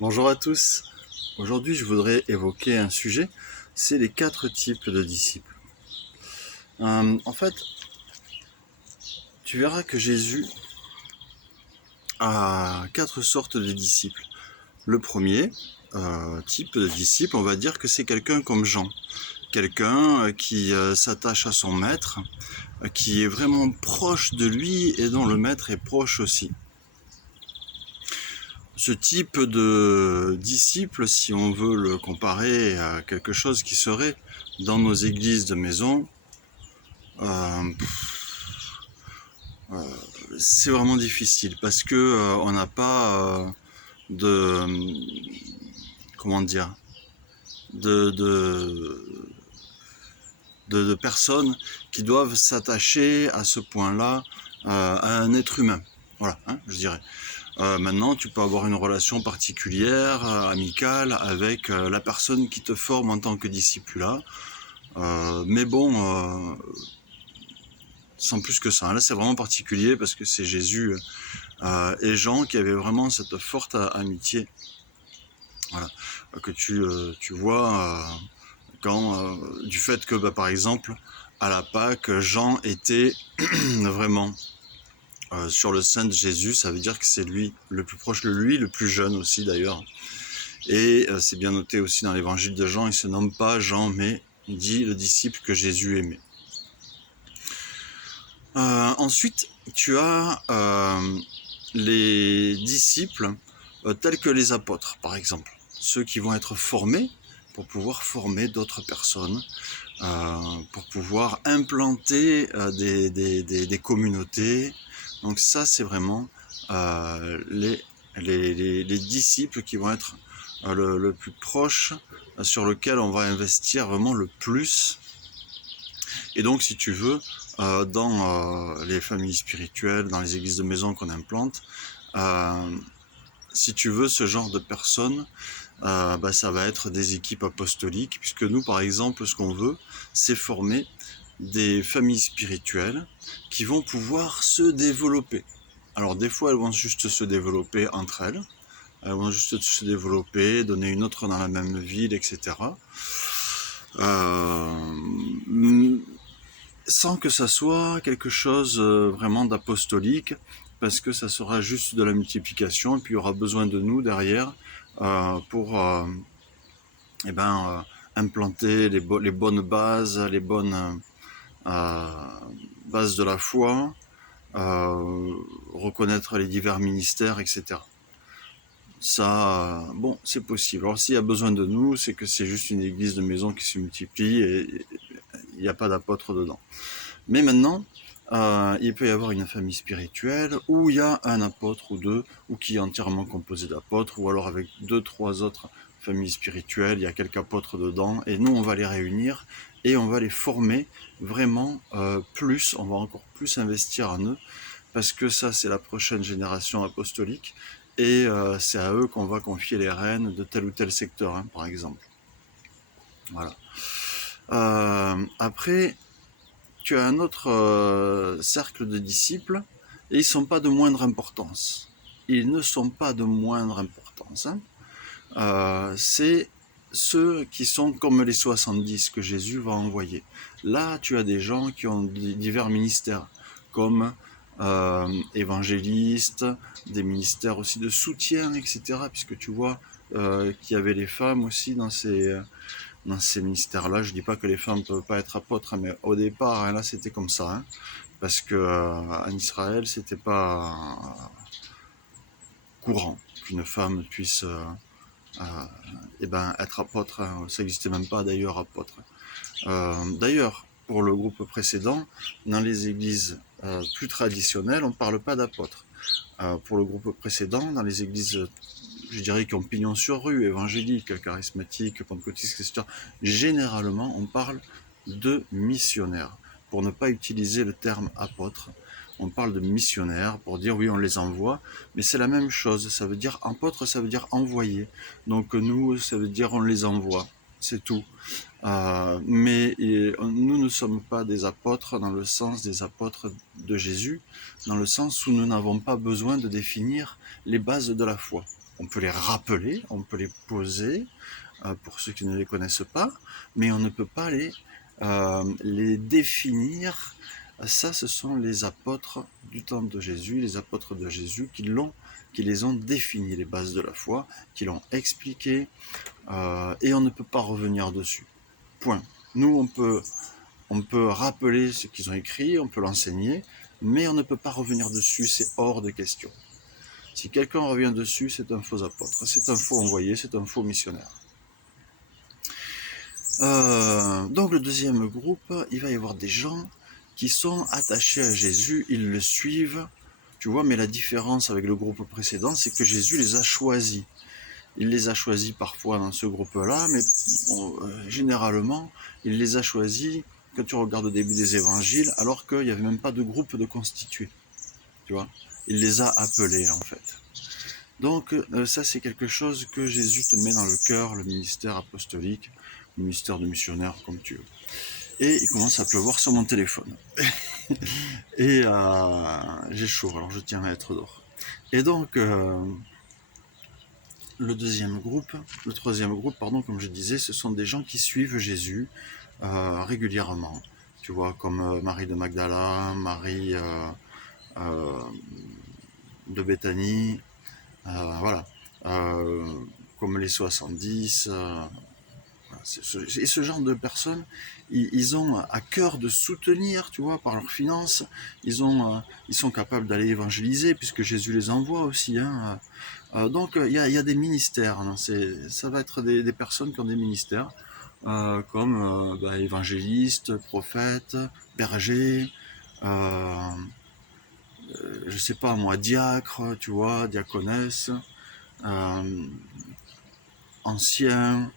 Bonjour à tous. Aujourd'hui, je voudrais évoquer un sujet, c'est les 4 types de disciples. En fait, tu verras que Jésus a 4 sortes de disciples. Le premier type de disciple, on va dire que c'est quelqu'un comme Jean. Quelqu'un qui s'attache à son maître, qui est vraiment proche de lui et dont le maître est proche aussi. Ce type de disciple, si on veut le comparer à quelque chose qui serait dans nos églises de maison, euh, c'est vraiment difficile parce que on n'a pas de comment dire de, de personnes qui doivent s'attacher à ce point-là à un être humain. Voilà, hein, je dirais. Maintenant, tu peux avoir une relation particulière, amicale, avec la personne qui te forme en tant que discipulat. Mais bon, sans plus que ça. Là, c'est vraiment particulier parce que c'est Jésus et Jean qui avaient vraiment cette forte amitié. Voilà, que tu vois quand du fait que, par exemple, à la Pâque, Jean était vraiment sur le sein de Jésus. Ça veut dire que c'est lui le plus proche, lui le plus jeune aussi d'ailleurs. Et c'est bien noté aussi dans l'évangile de Jean, il se nomme pas Jean, mais il dit le disciple que Jésus aimait. Ensuite, tu as les disciples tels que les apôtres, par exemple. Ceux qui vont être formés pour pouvoir former d'autres personnes, pour pouvoir implanter des communautés. Donc ça, c'est vraiment les disciples qui vont être le plus proche, sur lequel on va investir vraiment le plus. Et donc, si tu veux, dans les familles spirituelles, dans les églises de maison qu'on implante, si tu veux, ce genre de personnes, ça va être des équipes apostoliques, puisque nous, par exemple, ce qu'on veut, c'est former des familles spirituelles qui vont pouvoir se développer. Alors des fois, elles vont juste se développer entre elles vont juste se développer, donner une autre dans la même ville, etc. Sans que ça soit quelque chose vraiment d'apostolique, parce que ça sera juste de la multiplication, et puis il y aura besoin de nous derrière pour implanter les bonnes bases, les bonnes bases de la foi, reconnaître les divers ministères, etc. Ça, bon, c'est possible. Alors s'il y a besoin de nous, c'est que c'est juste une église de maison qui se multiplie et il n'y a pas d'apôtre dedans. Mais maintenant, il peut y avoir une famille spirituelle où il y a un apôtre ou deux, ou qui est entièrement composé d'apôtres, ou alors avec deux, trois autres familles spirituelles, il y a quelques apôtres dedans, et nous on va les réunir et on va les former vraiment plus, on va encore plus investir en eux, parce que ça c'est la prochaine génération apostolique, et c'est à eux qu'on va confier les rênes de tel ou tel secteur, hein, par exemple. Voilà. Après, tu as un autre cercle de disciples, et ils ne sont pas de moindre importance. Ils ne sont pas de moindre importance. Hein. C'est ceux qui sont comme les 70 que Jésus va envoyer. Là, tu as des gens qui ont divers ministères, comme évangélistes, des ministères aussi de soutien, etc. Puisque tu vois qu'il y avait les femmes aussi dans ces ministères-là. Je dis pas que les femmes ne peuvent pas être apôtres, mais au départ, hein, là, c'était comme ça. Hein, parce que en Israël, c'était pas courant qu'une femme puisse être apôtre. Hein. Ça n'existait même pas d'ailleurs apôtre. D'ailleurs, pour le groupe précédent, dans les églises plus traditionnelles, on ne parle pas d'apôtre. Pour le groupe précédent, dans les églises, je dirais, qui ont pignon sur rue, évangéliques, charismatiques, pentecôtistes, etc., généralement, on parle de missionnaires. Pour ne pas utiliser le terme apôtre, on parle de missionnaires pour dire oui, on les envoie, mais c'est la même chose. Ça veut dire apôtre, ça veut dire envoyer. Donc nous, ça veut dire on les envoie. C'est tout. Mais nous ne sommes pas des apôtres dans le sens des apôtres de Jésus, dans le sens où nous n'avons pas besoin de définir les bases de la foi. on peut les rappeler, on peut les poser, pour ceux qui ne les connaissent pas, mais on ne peut pas les définir. Ça, ce sont les apôtres du temps de Jésus, les apôtres de Jésus qui les ont définis, les bases de la foi, qui l'ont expliqué, et on ne peut pas revenir dessus. Point. Nous, on peut rappeler ce qu'ils ont écrit, on peut l'enseigner, mais on ne peut pas revenir dessus, c'est hors de question. Si quelqu'un revient dessus, c'est un faux apôtre, c'est un faux envoyé, c'est un faux missionnaire. Donc le deuxième groupe, il va y avoir des gens qui sont attachés à Jésus, ils le suivent, tu vois, mais la différence avec le groupe précédent, c'est que Jésus les a choisis. Il les a choisis parfois dans ce groupe-là, mais généralement, il les a choisis quand tu regardes au début des évangiles, alors qu'il n'y avait même pas de groupe de constitués. Tu vois, il les a appelés en fait. Donc ça, c'est quelque chose que Jésus te met dans le cœur, le ministère apostolique, le ministère de missionnaire, comme tu veux. Et il commence à pleuvoir sur mon téléphone. Et j'ai chaud, alors je tiens à être dehors. Et donc, le troisième groupe, comme je disais, ce sont des gens qui suivent Jésus régulièrement. Tu vois, comme Marie de Magdala, Marie de Béthanie, voilà. Comme les 70. Et ce genre de personnes, ils ont à cœur de soutenir, tu vois, par leurs finances. Ils sont capables d'aller évangéliser, puisque Jésus les envoie aussi. Hein. Donc il y a des ministères. Hein. Ça va être des personnes qui ont des ministères, comme évangélistes, prophètes, bergers, je sais pas moi, diacres, tu vois, diaconesses, anciens.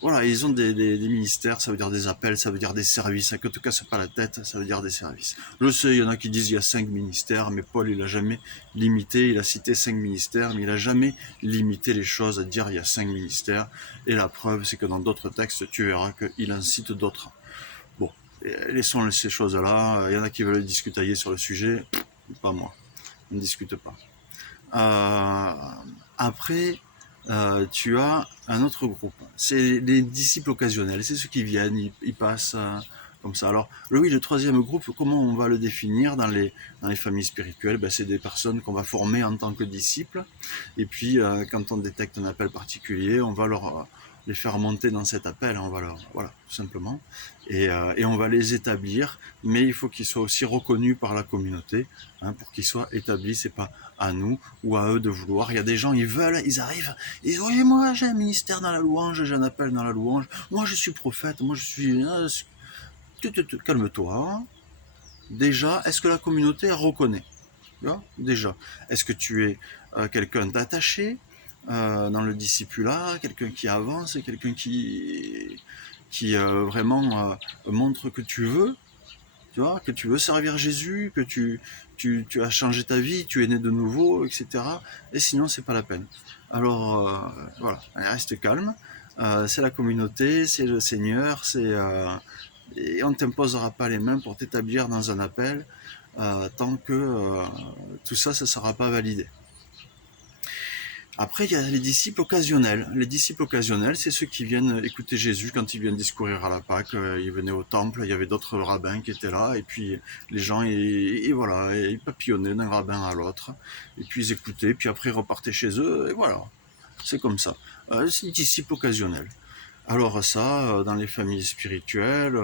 Voilà, ils ont des ministères, ça veut dire des appels, ça veut dire des services. En tout cas, c'est pas la tête, ça veut dire des services. Je sais, il y en a qui disent qu'il y a 5 ministères, mais Paul, il a jamais limité, il a cité 5 ministères, mais il a jamais limité les choses à dire il y a 5 ministères. Et la preuve, c'est que dans d'autres textes, tu verras qu'il en cite d'autres. Bon, laissons ces choses-là. Il y en a qui veulent discutailler sur le sujet, pas moi. On ne discute pas. Après, tu as un autre groupe. C'est les disciples occasionnels. C'est ceux qui viennent, ils passent comme ça. Alors, le troisième groupe, comment on va le définir dans les familles spirituelles? C'est des personnes qu'on va former en tant que disciples. Et puis, quand on détecte un appel particulier, on va les faire monter dans cet appel. Voilà, tout simplement. Et on va les établir, mais il faut qu'ils soient aussi reconnus par la communauté, hein, pour qu'ils soient établis. C'est pas à nous ou à eux de vouloir. Il y a des gens, ils arrivent, ils disent oui, moi j'ai un ministère dans la louange, j'ai un appel dans la louange, moi je suis prophète, moi je suis... Calme-toi. Déjà, est-ce que la communauté reconnaît? Déjà, est-ce que tu es quelqu'un d'attaché dans le discipulat, quelqu'un qui avance, quelqu'un qui vraiment montre que tu veux, tu vois, que tu veux servir Jésus, que tu as changé ta vie, tu es né de nouveau, etc. Et sinon, c'est pas la peine. Alors, voilà, reste calme. C'est la communauté, c'est le Seigneur, et on ne t'imposera pas les mains pour t'établir dans un appel tant que tout ça ne sera pas validé. Après, il y a les disciples occasionnels. Les disciples occasionnels, c'est ceux qui viennent écouter Jésus quand il vient discourir à la Pâque. Ils venaient au temple, il y avait d'autres rabbins qui étaient là, et puis les gens, voilà, ils papillonnaient d'un rabbin à l'autre, et puis ils écoutaient, puis après ils repartaient chez eux, et voilà. C'est comme ça. C'est les disciples occasionnels. Alors ça, dans les familles spirituelles,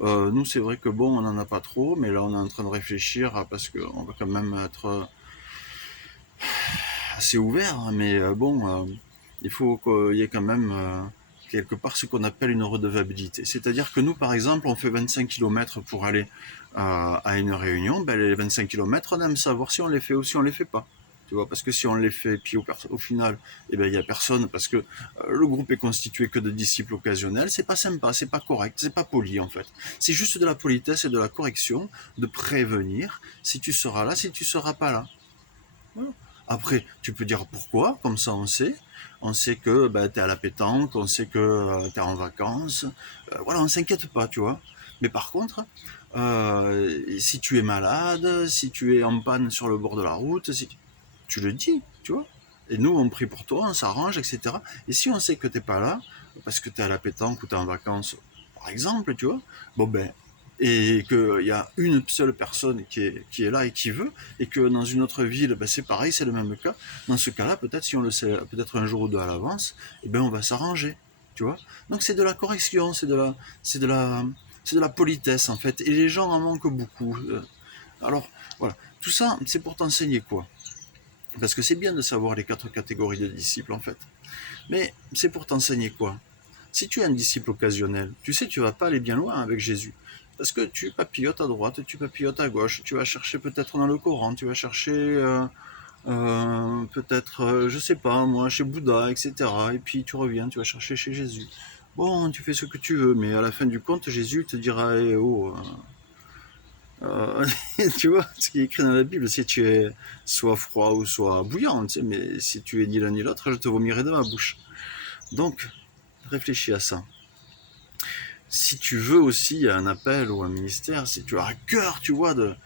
nous c'est vrai que bon, on n'en a pas trop, mais là on est en train de réfléchir, parce qu'on va quand même être assez ouvert, hein, mais il faut qu'il y ait quand même quelque part ce qu'on appelle une redevabilité. C'est-à-dire que nous, par exemple, on fait 25 km pour aller à une réunion. Les 25 km, on aime savoir si on les fait ou si on les fait pas. Tu vois, parce que si on les fait, puis au final, il y a personne, parce que le groupe est constitué que de disciples occasionnels, c'est pas sympa, c'est pas correct, c'est pas poli en fait. C'est juste de la politesse et de la correction, de prévenir si tu seras là, si tu seras pas là. Voilà. Après, tu peux dire pourquoi, comme ça on sait. On sait que tu es à la pétanque, on sait que tu es en vacances. Voilà, on s'inquiète pas, tu vois. Mais par contre, si tu es malade, si tu es en panne sur le bord de la route, tu le dis, tu vois. Et nous, on prie pour toi, on s'arrange, etc. Et si on sait que t'es pas là, parce que t'es à la pétanque ou t'es en vacances, par exemple, tu vois, bon ben, et qu'il y a une seule personne qui est là et qui veut, et que dans une autre ville, ben c'est pareil, c'est le même cas. Dans ce cas-là, peut-être si on le sait, peut-être un jour ou deux à l'avance, eh ben on va s'arranger, tu vois. Donc c'est de la correction, c'est de la, c'est de la politesse en fait. Et les gens en manquent beaucoup. Alors voilà, tout ça, c'est pour t'enseigner quoi? Parce que c'est bien de savoir les 4 catégories de disciples en fait. Mais c'est pour t'enseigner quoi? Si tu es un disciple occasionnel, tu sais, tu vas pas aller bien loin avec Jésus. Parce que tu papillotes à droite, tu papillotes à gauche, tu vas chercher peut-être dans le Coran, tu vas chercher peut-être, je sais pas, moi, chez Bouddha, etc. Et puis tu reviens, tu vas chercher chez Jésus. Bon, tu fais ce que tu veux, mais à la fin du compte, Jésus te dira, eh oh, tu vois, ce qui est écrit dans la Bible, si tu es soit froid ou soit bouillant, tu sais, mais si tu es ni l'un ni l'autre, je te vomirai de ma bouche. Donc, réfléchis à ça. Si tu veux aussi un appel ou un ministère, si tu as à cœur, tu vois, de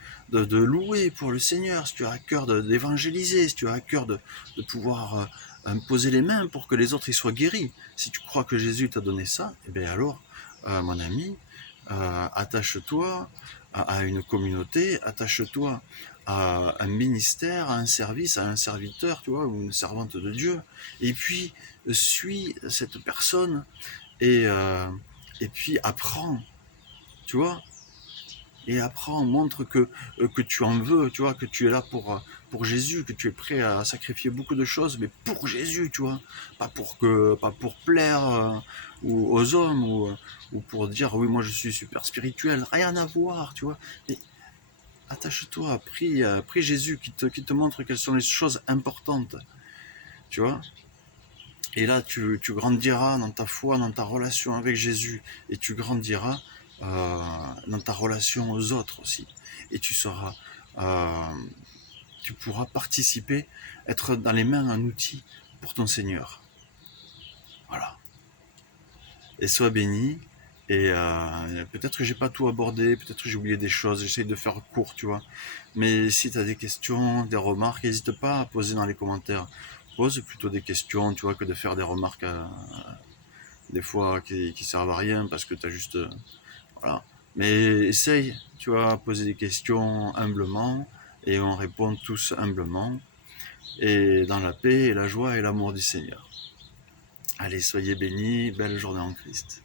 louer pour le Seigneur, si tu as à cœur d'évangéliser, si tu as à cœur de pouvoir poser les mains pour que les autres y soient guéris, si tu crois que Jésus t'a donné ça, eh bien alors, mon ami, attache-toi à une communauté, attache-toi à un ministère, à un service, à un serviteur, tu vois, ou une servante de Dieu, et puis suis cette personne et, euh, et puis apprends, tu vois, et apprends, montre que tu en veux, tu vois, que tu es là pour Jésus, que tu es prêt à sacrifier beaucoup de choses, mais pour Jésus, tu vois, pas pour plaire ou aux hommes ou pour dire oui moi je suis super spirituel, rien à voir, tu vois. Mais attache-toi, prie Jésus qui te montre quelles sont les choses importantes, tu vois. Et là, tu grandiras dans ta foi, dans ta relation avec Jésus, et tu grandiras dans ta relation aux autres aussi. Et euh, tu pourras participer, être dans les mains un outil pour ton Seigneur. Voilà. Et sois béni. Et peut-être que j'ai pas tout abordé, peut-être que j'ai oublié des choses, j'essaye de faire court, tu vois. Mais si tu as des questions, des remarques, n'hésite pas à poser dans les commentaires. Pose plutôt des questions, tu vois, que de faire des remarques des fois qui servent à rien parce que tu as juste. Voilà. Mais essaye, tu vois, à poser des questions humblement et on répond tous humblement et dans la paix et la joie et l'amour du Seigneur. Allez, soyez bénis, belle journée en Christ.